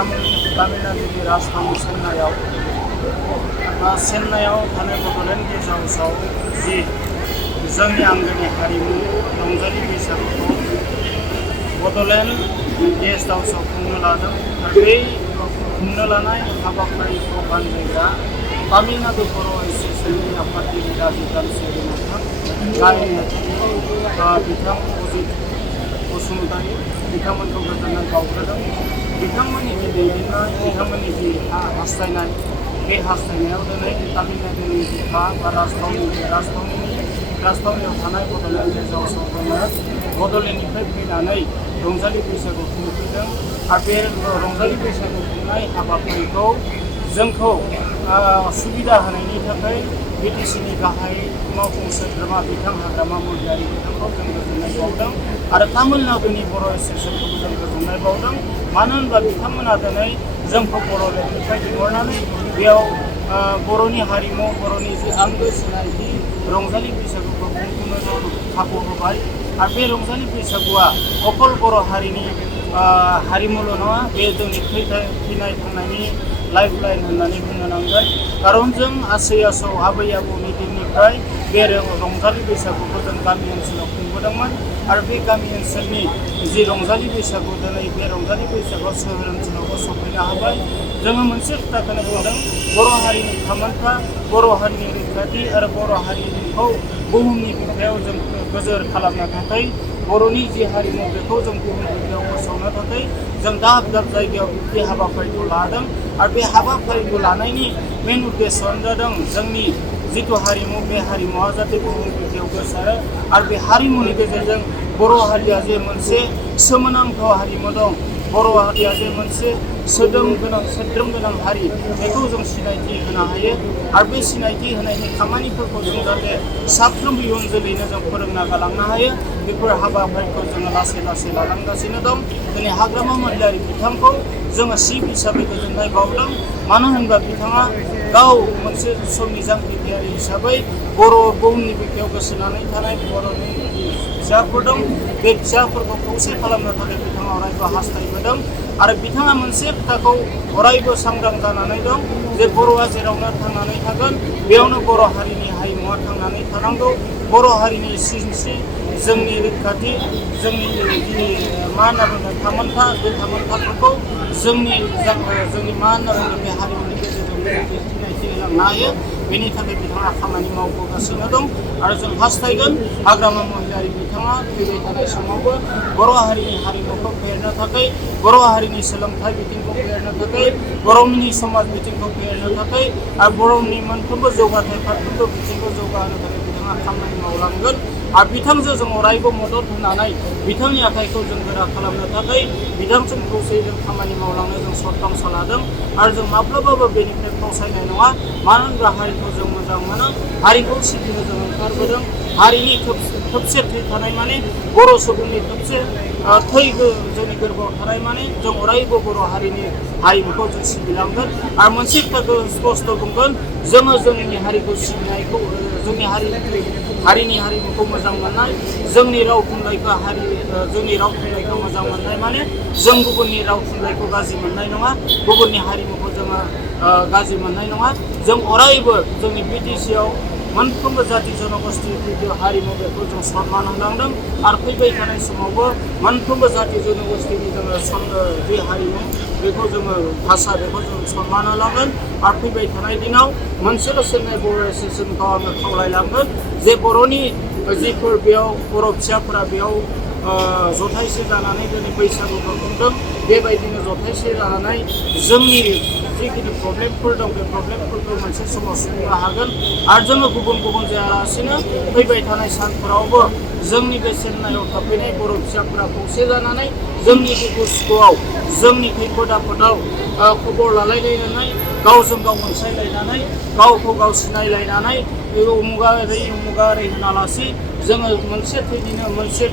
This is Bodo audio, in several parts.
तामिलनाडुनि राजधानी चेन्नाइआव थानाय बड'लेण्ड गेस्ट हाउसआव जि जोंनि आंगोनि हारिमु रंजालि बैसागुखौ बड'लेण्ड गेस्ट हाउसआव खुंनो लादों आरो बे खुंनो लानाय हाबाफारिखौ बानजायग्रा तामिलनाडु बर' एस'सिएशननि आफादगिरि राजीव गानसेयारि नोंथां गाहाय बिथां अजित बसुमतारी बिथांमोनखौ गोजोननाय बावग्रोदों। बिथांमोननि जि दैदेननाय बिथांमोननि जि हास्थायनाय बे हास्थायनायाव दिनै तामिलनाडुनि बिफा बा राजथावनियाव थानाय बड'लेण्ड गेस्ट हाउसआव जोङो बड'लेण्डनिफ्राय फैनानै रंजालि बैसागु खुंफैदों आरो बे रंजालि बैसागु खुंनाय हाबाफारिखौ जोंखौ सुबिदा होनायनि थाखाय बिटिसिनि गाहाय मावफुं सोद्रोमा बिथां हाग्रामा महिलारि बिथांखौ जों गोजोननाय बावदों आरो तामिलनाडुनि बर' एस'सिएशनखौबो जों गोजोननाय बावदों। मानो होनब्ला बिथांमोना दिनै जोंखौ बड'लेण्डनिफ्राय लिंहरनानै बेयाव बर'नि हारिमु बर'नि जि आंगो सिनायथि रंजालि बैसागुखौ खुंफुंनो खाबु होबाय आरो बे रंजालि बैसागुआ अकल बर' हारिनि हारिमुल' नङा बे जोंनि थैनाय थांनायनि लाइफ लाइन होननानै बुंनो नांगोन। खारन जों आसै आसौ आबै आबौनि दिननिफ्राय बे रंजालि बैसागुखौ जों गामि ओनसोलाव खुंबोदोंमोन आरो बे गामि ओनसोलनि जि रंजालि बैसागु दिनै बे रंजालि बैसागुआव सोहोर ओनसोलावबो सफैनो हाबाय। जोङो मोनसे खोथाखौनो बुंदों बर' हारिनि थामोन्था बर' हारिनि रैखाथि आरो बर' हारिखौ बुहुमनि बिखायाव जों गोजोर खालामनो थाखाय बर'नि जि हारिमु बेखौ जों बुहुम बिखायाव फोसावनो थाखाय जों दाब दाब जायगायाव बे हाबाफारिखौ लादों आरो बे हाबाफारिखौ लानायनि मेन उद्देश्यआनो जादों जोंनि जिथु हारिमु बे हारिमुवा जाहाथे बुहुम बिखायाव गोसारो आरो बे हारिमुनि गेजेरजों बर' हारिया जे मोनसे सोमोनांथाव हारिमु दं बर' हारिया जे मोनसे सोद्रोम गोनां हारि बेखौ जों सिनायथि होनो हायो आरो बे सिनायथि होनायनि खामानिफोरखौ जों जाहाथे साफ्रोमबो इयुन जोलैनो जों फोरोंना गालांनो हायो बेफोर हाबाफारिखौ जोङो लासै लासै लालांगासिनो दं। दिनै हाग्रामा महिलारि बिथांखौ जोङो चिफ हिसाबै गोजोननाय बावदों। मानो होनबा बिथाङा गाव मोनसे समनि जांख्रिथायारि हिसाबै बर' बुहुमनि बिखायाव गोसारनानै थानाय बर'नि फिसाफोर दं बे फिसाफोरखौ खौसे खालामनो थाखाय बिथाङा अरायबो हास्थायबोदों आरो बिथाङा मोनसे खोथाखौ अरायबो सांग्रां जानानै दं जे बर'आ जेरावनो थांनानै थागोन बेयावनो बर' हारिनि हारिमुवा थांनानै थानांगौ। बर' हारिनि सिनस्रि जोंनि रैखाथि जोंनि मा होनना बुङो थामोन्था बे थामोन्थाफोरखौ जोंनि मा होनना बुङो बे हारिमुनि गेजेरजों सिनायथि होलांनो हायो। बेनि थाखाय बिथाङा खामानि मावबोगासिनो दं आरो जों हास्थायगोन हाग्रामा महिलारि बिथाङा फैबाय थानाय समावबो बर' हारिनि हारिमुखौ फेहेरनो थाखाय बर' हारिनि सोलोंथाइ बिथिंखौ फेहेरनो थाखाय बर'नि समाज बिथिंखौ फेहेरनो थाखाय आरो बर'नि मोनफ्रोमबो जौगाथाय फारफ्रोमबो बिथिंखौ जौगाहोनो थाखाय बिथाङा खामानि मावलांगोन आरो बिथांजों जों अरायबो मदद होनानै बिथांनि आखाइखौ जों गोरा खालामनो थाखाय बिथांजों खौसेयै जों खामानि मावलांनो जों सतबांसा लादों आरो जों माब्लाबाबो बेनिफ्राय फावसायनाय नङा। मानो होनब्ला हारिखौ जों मोजां मोनो हारिखौ सिबिनो जों ओंखारबोदों। हारिनि खोबसे थै थानाय माने बर' सुबुंनि खोबसे थै जोंनि गोरबोआव थानाय माने जों अरायबो बर' हारिनि हारिमुखौ जों सिबिलांगोन आरो मोनसे खोथाखौ स्पष्ट बुंगोन जोङो जोंनि हारिखौ सिबिनायखौ जोंनि हारिनि हारिमुखौ मोजां मोननाय जोंनि राव थुनलाइखौ मोजां मोननाय माने जों गुबुननि राव थुनलाइखौ गाज्रि मोननाय नङा गुबुननि हारिमुखौ जोङो गाज्रि मोननाय नङा। जों अरायबो जोंनि बिटिसिआव मोनफ्रोमबो जाथि जनगोष्ठि हारिमु बेखौ जों सनमान होलांदों आरो फैबाय थानाय समावबो मोनफ्रोमबो जाथि जनगोष्ठिनि जोङो जि हारिमु बेखौ जोङो भाषा बेखौ जों सनमान होलांगोन आरो फैबाय थानाय दिनाव मोनसेल' चेन्नाइ बर' एस'सिएशनखौ आङो खावलायलांगोन जे बर'नि जिफोर बेयाव बर' फिसाफोरा बेयाव जथायसे जानानै दिनै बैसागुखौ खुंदों बेबायदिनो जथायसे जानानै जोंनि जिखिनि प्रब्लेमफोर दं बे प्रब्लेमफोरखौ मोनसे समाव सुफुंनो हागोन आरो जोङो गुबुन जायालासिनो फैबाय थानाय सानफोरावबो जोंनि बे चेन्नाइआव थाफैनाय बर' फिसाफोरा खौसे जानानै जोंनि दुखु सुखुआव जोंनि खैफोद आफोदाव खबर लालायलायनानै गावजों गाव अनसायलायनानै गावखौ गाव सिनायलायनानै उमुगा ओरै होनालासे जोङो मोनसे थैनिनो मोनसे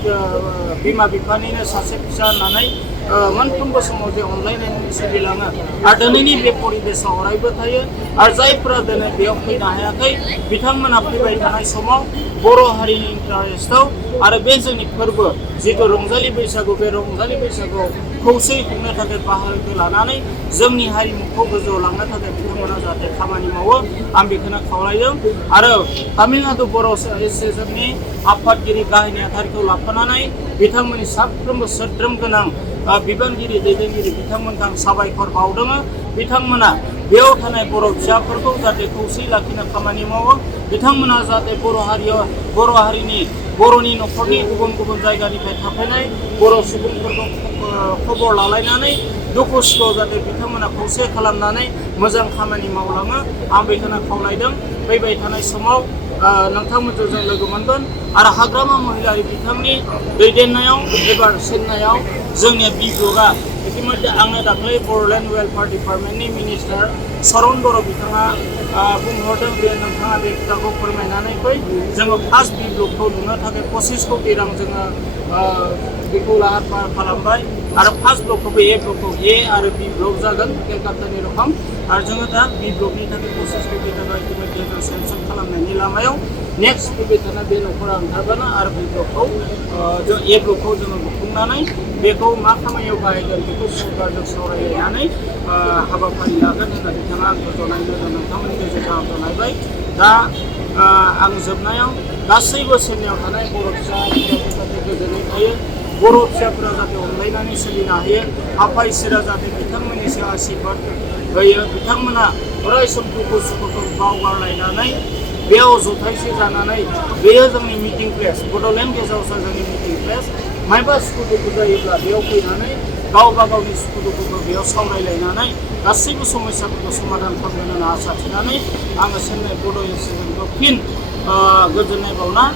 बिमा बिफानिनो सासे फिसा होननानै मोनफ्रोमबो समाव जे अनलायनानै सोलिलाङो आरो दिनैनि बे परिबेसाव अरायबो थायो आरो जायफोरा दिनै बेयाव फैनो हायाखै बिथांमोना फैबाय थानाय समाव बर' हारिनि इन्टारेस्टआव आरो बे जोंनि फोरबो जितु रंजालि बैसागु बे रंजालि बैसागुआव खौसेयै खुंनो थाखाय बाहागो लानानै जोंनि हारिमुखौ गोजौआव लांनो थाखाय बिथांमोना जाहाथे खामानि मावो आं बेखौनो खावलायदों आरो तामिलनाडु बर' एस'सियेसननि आफादगिरि गाहाय नेहाथारिखौ लाफानानै बिथांमोननि साफ्रोमबो सोद्रोम गोनां बिबानगिरि दैदेनगिरि बिथांमोनखौ आं साबायखर बावदों बिथांमोना बेयाव थानाय बर' फिसाफोरखौ जाहाथे खौसेयै लाखिनो खामानि मावो बिथांमोना जाहाथे बर' हारिनि बर'नि न'खरनि गुबुन गुबुन जायगानिफ्राय थाफैनाय बर' सुबुंफोरखौ खबर लालायनानै दुखु सुखुआव जाहाथे बिथांमोना खौसे खालामनानै मोजां खामानि मावलाङो आं बेखौनो खावलायदों फैबाय थानाय समाव नोंथांमोनजों जों लोगो मोनगोन आरो हाग्रामा महिलारि बिथांनि दैदेननायाव एबा थिननायाव जोंनि बिब्लगा इतिमध्ये आंनो दाख्लै बड'लेण्ड वेलफेयार डिपार्टमेन्टनि मिनिस्टार सरन बर' बिथाङा बुंहरदों जे नोंथाङा बे खोथाखौ फोरमायनानै फै जोङो फार्स्ट बिब्लगखौ लुनो थाखाय 25 कोटि रां जोङो बेखौ लाहार फाहार खालामबाय आरो फार्स्ट ब्लकखौबो ए आरो बि ब्लक जागोन केलकातानि रखम आरो जोङो दा बि ब्लकनि थाखाय 25 कोटि रां इतिमध्ये जों सेंसन खालामनायनि लामायाव नेक्स्ट फैबाय थानाय बे न'खरा ओंखारबानो आरो बि ब्लकखौ जों ए ब्लकखौ जोङो बुथुमनानै बेखौ मा खामानियाव बाहायगोन बेखौ सरकारजों सावरायलायनानै हाबाफारि लागोन होनना बिथाङा आंखौ जनायनो नोंथांमोननि गेजेरजों आं जनायबाय दा आं जोबनायाव गासैबो सेनियाव थानाय बर' फिसाफोरा जाहाथे गोजोनै थायो बर' फिसाफोरा जाहाथे अनलायनानै सोलिनो हायो आफा इसोरा जाहाथे बिथांमोननि सायाव आशीर्बाद होयो बिथांमोना अराय सम दुखु सुखुखौ बावगारलायनानै बेयाव जथायसे जानानै बेयो जोंनि मिटिं प्लेस बड'लेण्ड गेजेरावसो जोंनि मिटिं प्लेस मायबा सुखु दुखु जायोब्ला बेयाव फैनानै गावबा गावनि सुखु दुखुखौ बेयाव सावरायलायनानै गासैबो समस्याफोरखौ समाधान खालामगोन होनना आसा थिनानै आङो चेन्नाइ बड' एस'सियेसनखौ फिन गोजोननाय बावनाय